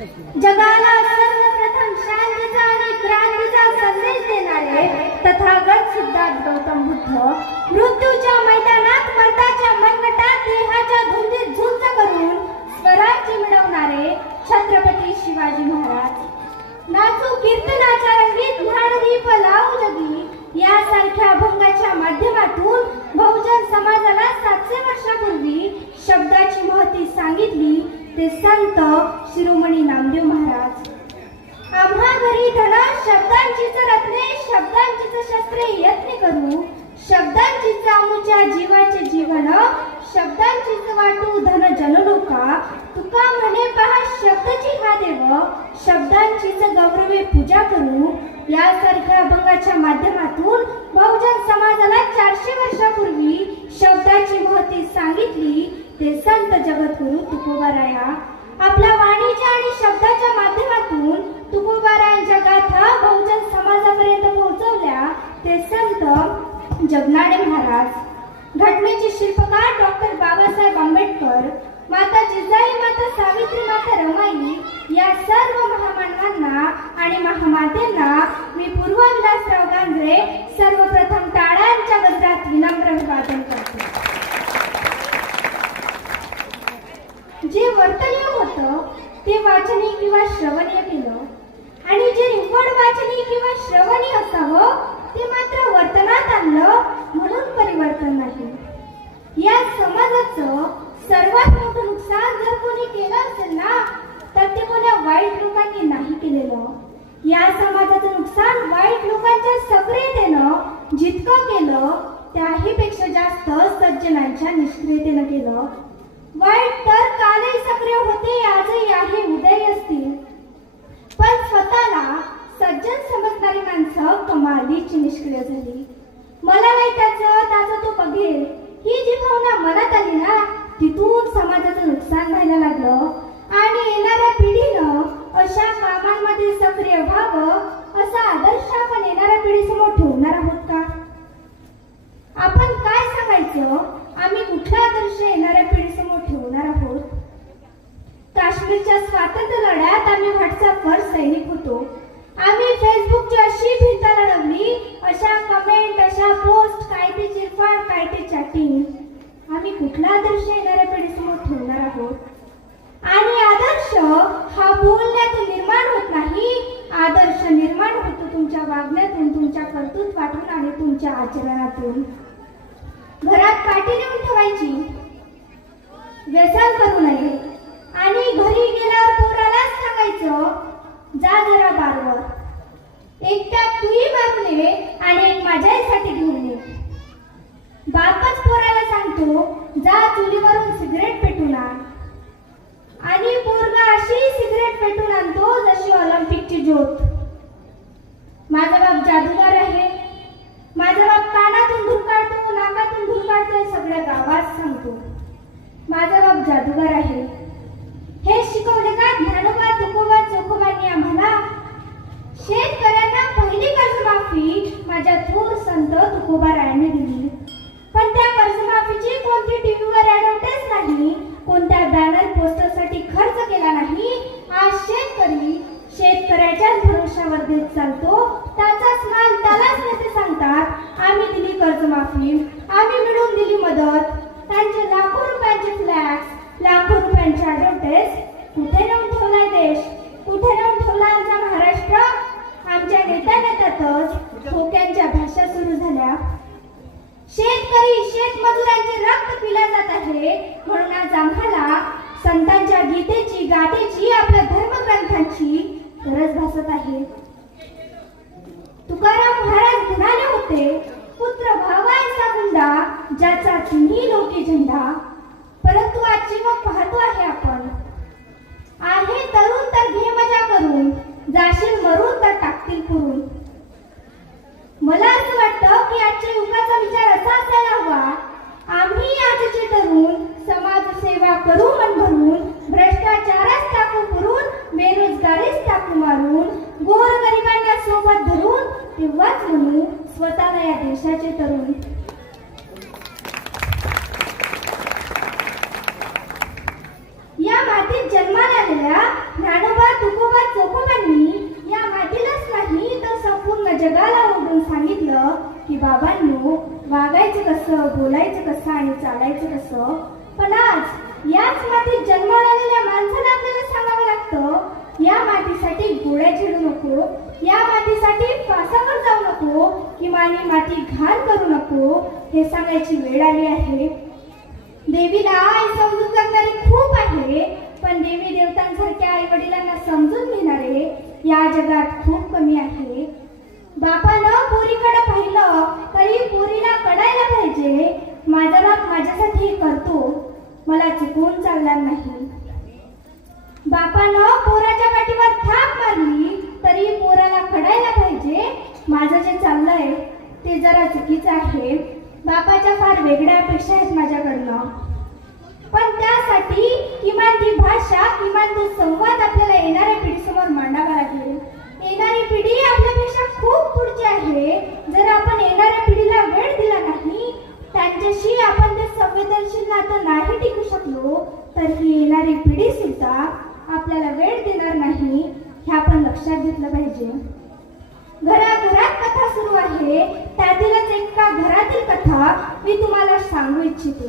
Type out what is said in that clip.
जगाला सर्वप्रथम शांतीचा आणि क्रांतीचा संदेश देणारे तथागत सिद्धार्थ गौतम बुद्ध मृत्यूच्या मैदानात मर्दाच्या मनगटात देहाच्या धुंदीत झुंज करून स्वराज्य मिळवणारे छत्रपती शिवाजी महाराज. नाचू कीर्तनाच्या रंगीत ज्ञानदीप लावू लगी यासारख्या अभंगाच्या माध्यमातून बहुजन समाजाला सातशे वर्षापूर्वी शब्दाची महती सांगितली ते संत शिरोमणी नामदेव महाराज. आम्हा घरी धन शब्दांचीच रत्ने शब्दांचीच शस्त्रे यत्न करू. शब्दांचीच आमुच्या जीवाचे जीवन शब्दांचीच वाटू धन जनलोका. तुका म्हणे पहा शब्दची हा देव शब्दांचीच गौरवे पूजा करू. यासारख्या अभंगाच्या माध्यमातून बहुजन समाजाला चारशे वर्षापूर्वी शब्दाची महती सांगितली. ते संत जगद्गुरु तुकोबाराया आपला ते संत जगनाडे महाराज घटनेचे शिल्पकार डॉक्टर बाबासाहेब आंबेडकर माता जिजाई माता सावित्री माता रमाई या सर्व महामानवांना आणि महामातेंना मी पूर्व विलासराव गांजरे सर्वप्रथम टाळ्यांच्या गजरात विनम्र अभिवादन करते. जे वर्तनीय होतं ते वाचनीय किंवा श्रवणीय केलं. आणि जे निव्वळ वाचनीय किंवा श्रवणीय असावं ते मात्र वर्तनात आणलं म्हणून परिवर्तन नाही या समाजाचं सर्वात मोठं नुकसान जर कोणी केलं असेल ना तर ते कोण्या वाईट लोकांनी नाही केलेलं या समाजाचं नुकसान वाईट लोकांच्या सक्रियतेनं जितकं केलं त्याही पेक्षा जास्त सज्जनांच्या निष्क्रियतेनं केलं. वाईट तर कालही सक्रिय होते आजही आहे उदय असतील. पण स्वतःला सज्जन समजणारी माणसं कमालीची निष्क्रिय झाली. मला नाही त्याचं त्याचं तो बघेल. ही जी भावना मनात आली ना तिथून समाजाचं नुकसान व्हायला लागलं आणि येणाऱ्या पिढीनं अशा कामांमध्ये सक्रिय व्हावं असा आदर्श आपण येणाऱ्या पिढीसमोर ठेवणार आहोत का? आपण काय सांगायचं? आम्ही कुठला आदर्श येणाऱ्या पिढीसमोर ठेवणार आहोत? काश्मीरच्या स्वातंत्र्य लढ्यात आम्ही व्हॉट्सअपवर सैनिक होतो. आम्ही फेसबुकची अशी भिंत लढवली अशा कमेंट अशा पोस्ट काय ते चिरफाड काय ते चॅटिंग आम्ही कुठला आदर्श येणाऱ्या पिढीसमोर ठेवणार आहोत आणि आदर्श हा बोलण्यातून निर्माण होत नाही आदर्श निर्माण होतो तुमच्या वागण्यातून तुमच्या कर्तृत्वातून आणि तुमच्या आचरणातून. घरात पाठी नेऊन ठेवायची. व्यसन करू नये. आणि घरी गेल्यावर पोरालाच सांगायचं जा जरा बारवर एकट्या तुही मारून ये आणि एक माझ्यासाठी घेऊन ये बापच पोराला सांगतो जा चुलीवरून सिगरेट पेटून आण. आणि पोरगा अशी सिगरेट पेटून आणतो जशी ऑलिम्पिकची ज्योत माझा बाप जादूगार आहे माझा बाप कानातून धूर काढतो नाकातून धूर काढतोय सगळ्या गावात सांगतो माझा बाप जादूगार आहे. हे शिकवले का ज्ञानोबा तुकोबा चोखोबांनी आम्हाला? शेतकऱ्यांना पहिली कर्जमाफी माझ्या थोर संत तुकोबा रायाने दिली. पण त्या कर्जमाफीची कोणती टीव्हीवर ऍडव्हर्टाईज नाही कोणत्या बॅनर पोस्टरसाठी खर्च केला नाही आज शेतकरी शेतकऱ्याच्याच भरोशावर देत चालतो त्याचाच माल त्यालाच नेते सांगतात आम्ही दिली कर्जमाफी. संतांच्या गीतेची गाथेची आपल्या धर्मग्रंथांची गरज भासत आहे. तुकाराम महाराज म्हणाले होते पुत्र भावायचा गुंडा ज्याचा तिन्ही लोटी झेंडा परंतु आजची मग पाहतो आहे आपण. आहे तरुण तर घे मजा करून जाशील मरून तर टाकतील पुरून. मला असं वाटतं की तेव्हाच म्हणू स्वतःला या देशाचे तरुण. या मातीत जन्माला आलेल्या तुकोबा चोकोबांनी या मातीलाच नाही तर संपूर्ण जगाला ओढून सांगितलं की बाबांनो वागायचं कसं बोलायचं कसं आणि चालायचं कसं? पण आज याच मातीत जन्म आणि माती घाण करू नको. हे सांगायची वेळ आली आहे. देवीला आई समजून जगणारी खूप आहे पण देवी देवतांसारख्या आई वडिलांना समजून घेणारे या जगात खूप कमी आहे. बापानं पोरीकडे पाहिलं तरी पोरीला कडायला पाहिजे माझा बाप माझ्यासाठी करतो. मला चुकवून चालणार नाही. बापानं पोराच्या पाठीवर थाप मारली तरी पोराला कडायला पाहिजे माझं जे चाललंय ते जरा चुकीचं आहे. बापाच्या फार वेगळ्या अपेक्षा आहेत माझ्याकडनं. पण त्यासाठी किमान ती भाषा किमान तो संवाद आपल्याला येणाऱ्या पिढीसमोर मांडावा लागेल. येणारी पिढी आपल्यापेक्षा खूप पुढची आहे. जर आपण येणाऱ्या पिढीला वेळ दिला नाही त्यांच्याशी आपण ते संवेदनशील नातं नाही टिकू शकलो तर ही येणारी पिढी सुद्धा आपल्याला वेळ देणार नाही हे आपण लक्षात घेतलं पाहिजे. घरात कथा सुरू आहे. त्यातीलच एका घरातील कथा मी तुम्हाला सांगू इच्छिते.